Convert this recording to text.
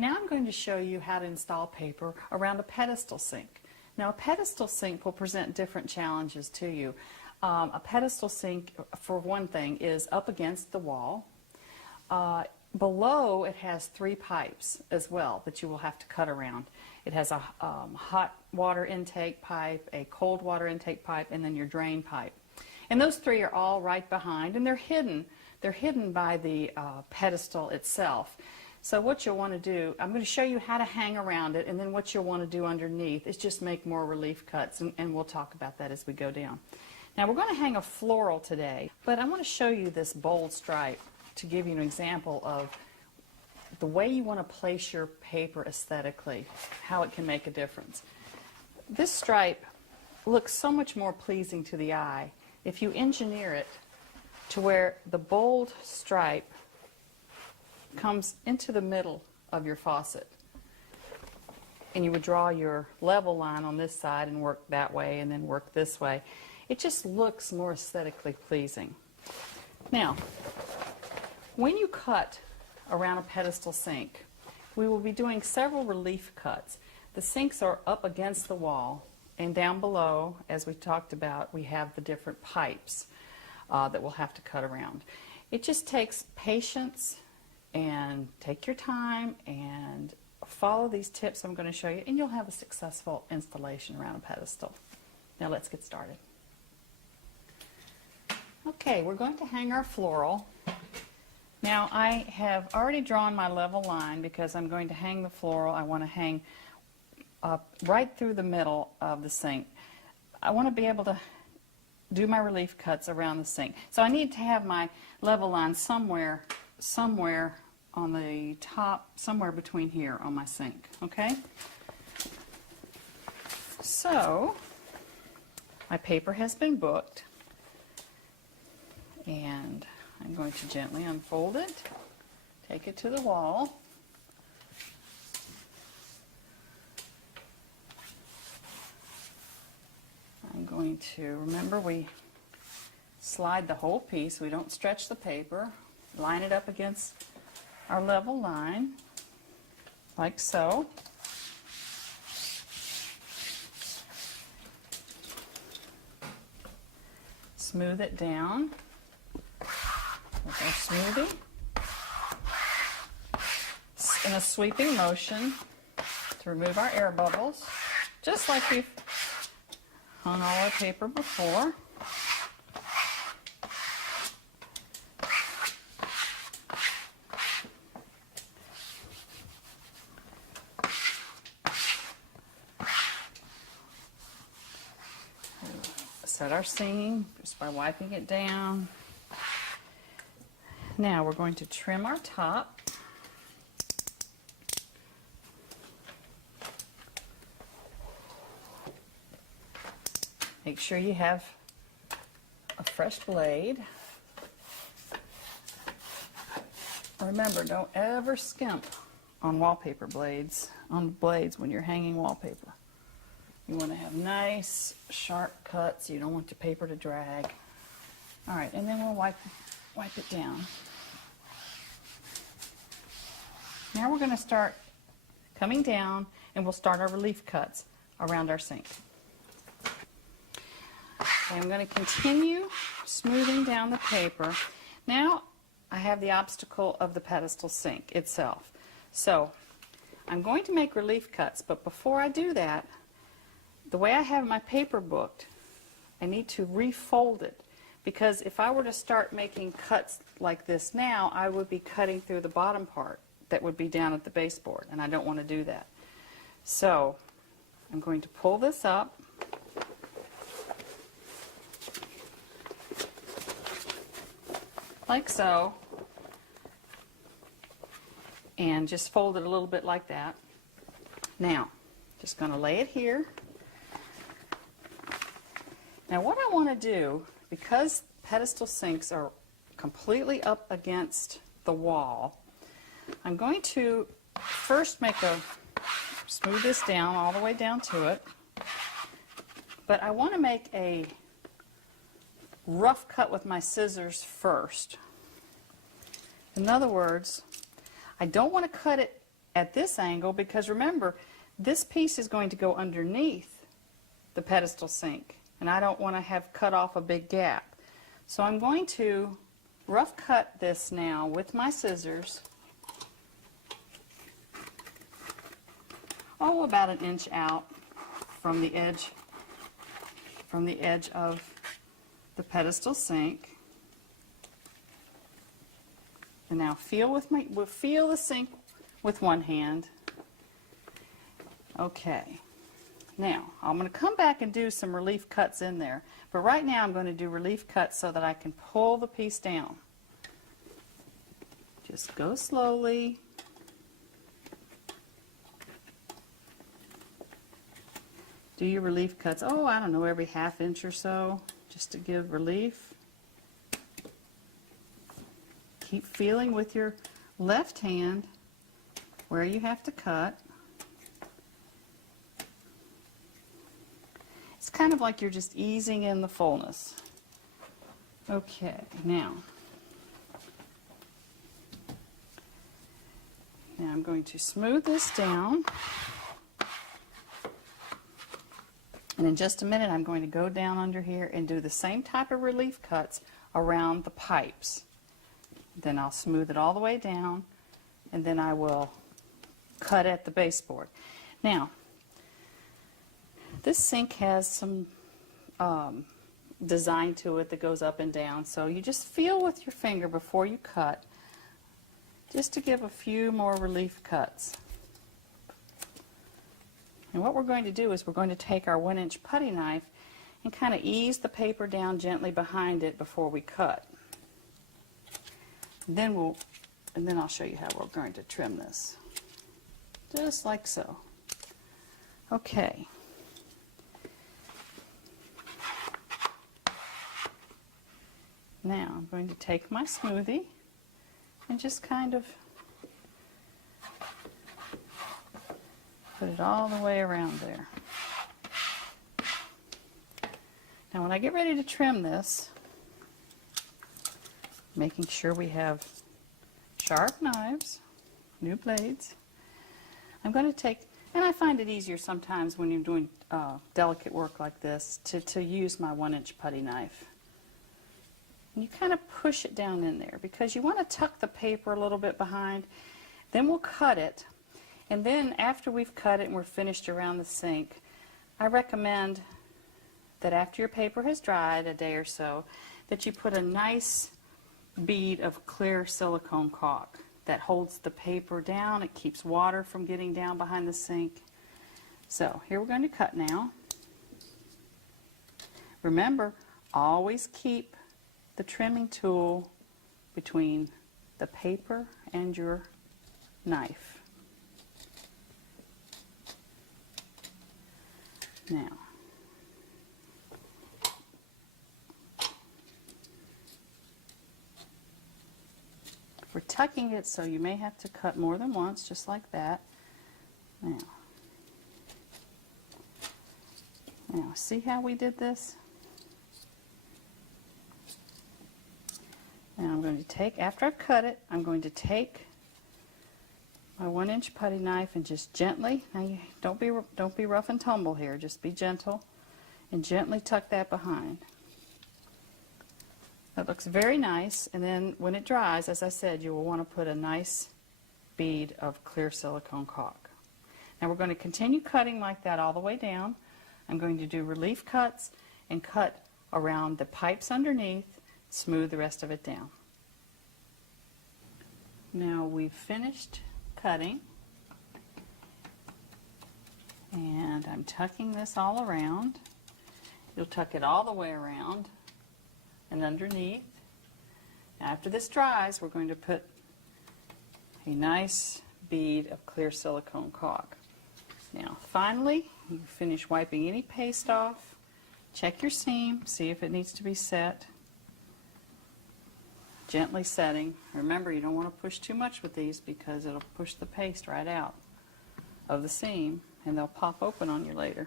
Now I'm going to show you how to install paper around a pedestal sink. Now a pedestal sink will present different challenges to you. A pedestal sink, for one thing, is up against the wall. Below it has 3 pipes as well that you will have to cut around. It has a hot water intake pipe, a cold water intake pipe, and then your drain pipe. And those 3 are all right behind, and they're hidden. They're hidden by the pedestal itself. So what you'll want to do, I'm going to show you how to hang around it, and then what you'll want to do underneath is just make more relief cuts, and we'll talk about that as we go down. Now we're going to hang a floral today, but I want to show you this bold stripe to give you an example of the way you want to place your paper aesthetically, how it can make a difference. This stripe looks so much more pleasing to the eye if you engineer it to where the bold stripe comes into the middle of your faucet. And you would draw your level line on this side and work that way and then work this way. It just looks more aesthetically pleasing. Now, when you cut around a pedestal sink, we will be doing several relief cuts. The sinks are up against the wall, and down below, as we talked about, we have the different pipes that we'll have to cut around. It just takes patience, and take your time and follow these tips I'm going to show you, and you'll have a successful installation around a pedestal. Now let's get started. Okay, we're going to hang our floral. Now I have already drawn my level line because I'm going to hang the floral. I want to hang right through the middle of the sink. I want to be able to do my relief cuts around the sink. So I need to have my level line somewhere on the top, somewhere between here on my sink, okay? So, my paper has been booked, and I'm going to gently unfold it, take it to the wall. I'm going to, remember we slide the whole piece, we don't stretch the paper, line it up against our level line, like so. Smooth it down with our smoothie in a sweeping motion to remove our air bubbles, just like we've hung all our paper before. Set our seam just by wiping it down. Now we're going to trim our top. Make sure you have a fresh blade. Remember, don't ever skimp on wallpaper blades, when you're hanging wallpaper. You want to have nice, sharp cuts. You don't want the paper to drag. All right, and then we'll wipe it down. Now we're going to start coming down, and we'll start our relief cuts around our sink. Okay, I'm going to continue smoothing down the paper. Now I have the obstacle of the pedestal sink itself. So I'm going to make relief cuts, but before I do that, the way I have my paper booked, I need to refold it, because if I were to start making cuts like this now, I would be cutting through the bottom part that would be down at the baseboard, and I don't want to do that. So I'm going to pull this up, like so, and just fold it a little bit like that. Now, just going to lay it here. Now what I want to do, because pedestal sinks are completely up against the wall, I'm going to first smooth this down all the way down to it, but I want to make a rough cut with my scissors first. In other words, I don't want to cut it at this angle because remember, this piece is going to go underneath the pedestal sink, and I don't want to have cut off a big gap. So I'm going to rough cut this now with my scissors, about an inch out from the edge of the pedestal sink. And now feel the sink with one hand. Okay. Now, I'm going to come back and do some relief cuts in there. But right now I'm going to do relief cuts so that I can pull the piece down. Just go slowly. Do your relief cuts, I don't know, every ½ inch or so, just to give relief. Keep feeling with your left hand where you have to cut. It's kind of like you're just easing in the fullness. Okay, now I'm going to smooth this down. And in just a minute, I'm going to go down under here and do the same type of relief cuts around the pipes. Then I'll smooth it all the way down, and then I will cut at the baseboard. Now, this sink has some design to it that goes up and down, so you just feel with your finger before you cut, just to give a few more relief cuts. And what we're going to do is we're going to take our 1-inch putty knife and kind of ease the paper down gently behind it before we cut. And then I'll show you how we're going to trim this. Just like so. Okay. Now I'm going to take my smoothie and just kind of put it all the way around there. Now when I get ready to trim this, making sure we have sharp knives, new blades, I'm going to take, and I find it easier sometimes when you're doing delicate work like this to use my 1-inch putty knife. And you kind of push it down in there because you want to tuck the paper a little bit behind. Then we'll cut it. And then after we've cut it and we're finished around the sink, I recommend that after your paper has dried a day or so, that you put a nice bead of clear silicone caulk that holds the paper down. It keeps water from getting down behind the sink. So here we're going to cut now. Remember, always keep the trimming tool between the paper and your knife. Now, we're tucking it, so you may have to cut more than once, just like that. Now, see how we did this? Now I'm going to take, after I've cut it, I'm going to take my 1-inch putty knife and just gently, now you don't be rough and tumble here, just be gentle and gently tuck that behind. That looks very nice, and then when it dries, as I said, you will want to put a nice bead of clear silicone caulk. Now we're going to continue cutting like that all the way down. I'm going to do relief cuts and cut around the pipes underneath, smooth the rest of it down. Now we've finished cutting, and I'm tucking this all around. You'll tuck it all the way around and underneath. Now after this dries, we're going to put a nice bead of clear silicone caulk. Now finally, you finish wiping any paste off, check your seam, see if it needs to be set. Gently setting. Remember, you don't want to push too much with these because it'll push the paste right out of the seam and they'll pop open on you later.